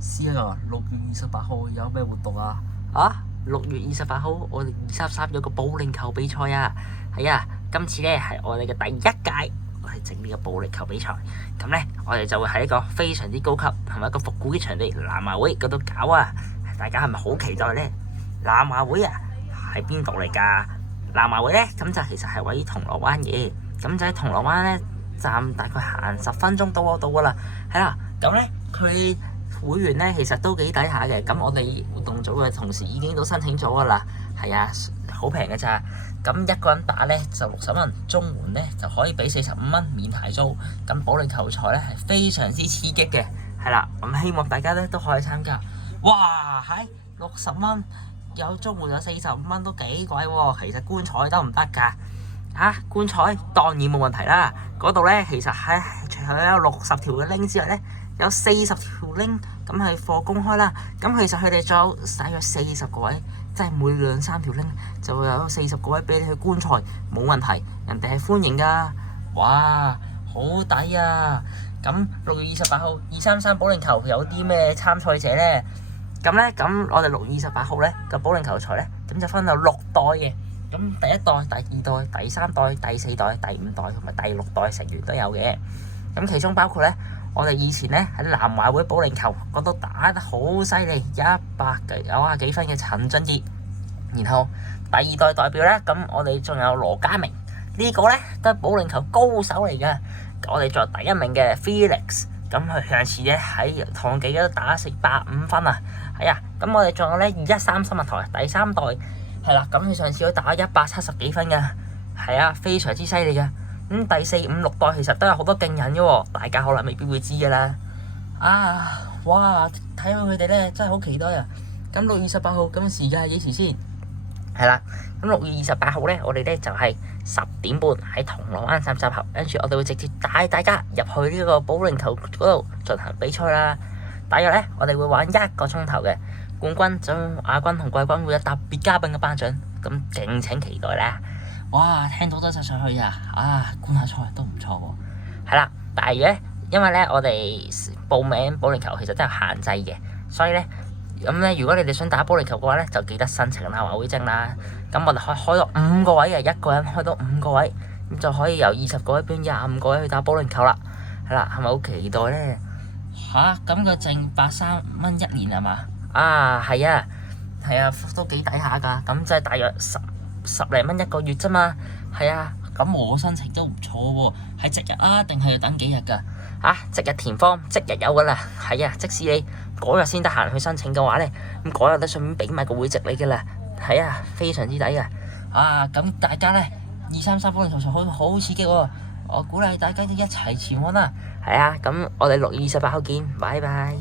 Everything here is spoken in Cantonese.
師啊，6月28號有咩活動啊？啊，6月28號我哋233有個保齡球比賽啊！係啊，今次咧係我哋嘅第一屆，我係整呢個保齡球比賽。咁咧，我哋就會喺一個非常之高級同埋一個復古嘅場地南華會嗰度搞啊！大家係咪好期待咧？南華會啊，喺邊度嚟㗎？南華會咧，咁就其實係位於銅鑼灣嘅，咁就喺銅鑼灣咧站大概行10分鐘到㗎啦。係啦，咁咧佢會員咧其實都幾抵下嘅，咁我哋活動組嘅同事已經都申請咗㗎啦。係啊，好平嘅咋，咁一個人打咧就60蚊，綜援咧就可以俾45蚊免牌租。咁保齡球賽咧係非常之刺激嘅，係啦，咁希望大家咧都可以參加。哇，係60蚊，有綜援有45蚊都幾貴喎。其實觀賽得唔得㗎？觀賽當然冇問題啦。嗰度咧其實係除咗有60條嘅 link 之外咧，有40條 link 咁係課公開啦。咁其實佢哋仲有大約40個位，即係每2-3條 link 就會有40個位俾你去觀賽，冇問題，人哋係歡迎㗎。哇，好抵啊！咁6月28號233保齡球有啲咩參賽者咧？咁我哋6月28號咧個保齡球賽咧，咁就分有6代嘅。咁第1代、第2代、第3代、第4代、第5代同埋第6代成員都有嘅。咁其中包括咧，我哋以前咧喺南華會保齡球嗰度打得好犀利，190幾分嘅陳俊傑。然後第2代代表咧，咁我哋仲有羅家明，呢個咧都係保齡球高手嚟㗎。我哋仲有第1名嘅 Felix， 咁佢上次咧喺唐記都打成85分啊。係啊，咁我哋仲有咧213生物台第3代，係啦，咁佢上次都打170幾分㗎，係啊，非常之犀利㗎。咁第4、5、6代其實都有好多勁人嘅喎，大家可能未必會知㗎啦。哇！睇到佢哋咧真係好期待啊！咁6月28號咁時間係幾時先？係啦，咁6月28號咧，我哋咧就係10點半喺銅鑼灣站集合，跟住我哋會直接帶大家入去呢個保齡球嗰度進行比賽啦。大約咧，我哋會玩1個鐘頭嘅，冠軍、亞軍同季軍會有特別嘉賓嘅頒獎，咁敬請期待啦！哇，聽到都想上去啊！觀下賽都唔錯喎。係啦，但係咧，因為咧我哋報名保齡球其實都有限制嘅，所以咧咁咧，如果你哋想打保齡球嘅話咧，就記得申請南華會證啦。咁我哋可以開到5個位嘅，一個人開到5個位，咁就可以由20個位變25個位去打保齡球啦。係啦，係咪好期待咧？咁個證83蚊1年係嘛？係啊，都幾抵下㗎。咁即係大約十零蚊1個月啫嘛。係啊，咁我申請都唔錯喎。係即日定係要等幾日㗎？即日填方，即日有㗎啦。係啊，即使你嗰日先得閒去申請嘅話咧，咁嗰日都順便俾埋個會籍你㗎啦。係啊，非常之抵㗎。咁大家咧233保齡球賽好刺激喎。我鼓勵大家一齊前往啦。係啊，咁我哋6月28號見，拜拜。